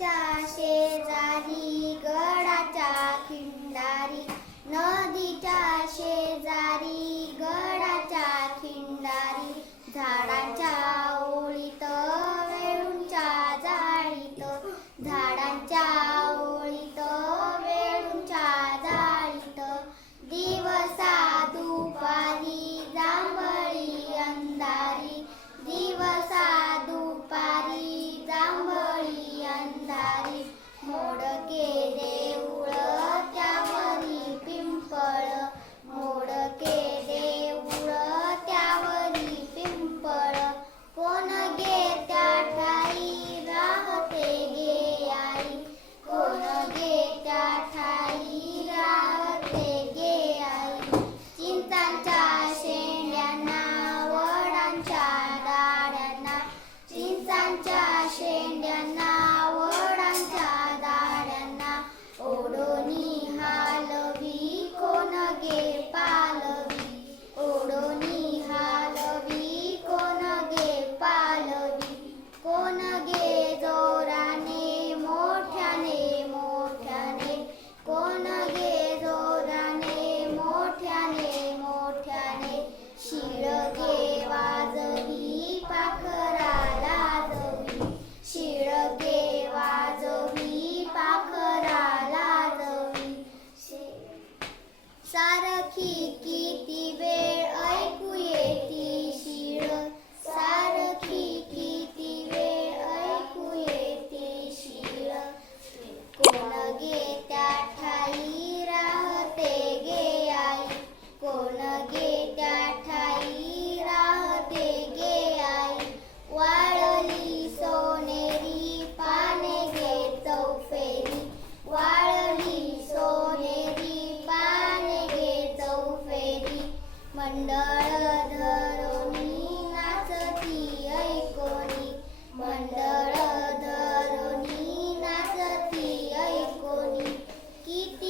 চাষে Indian কি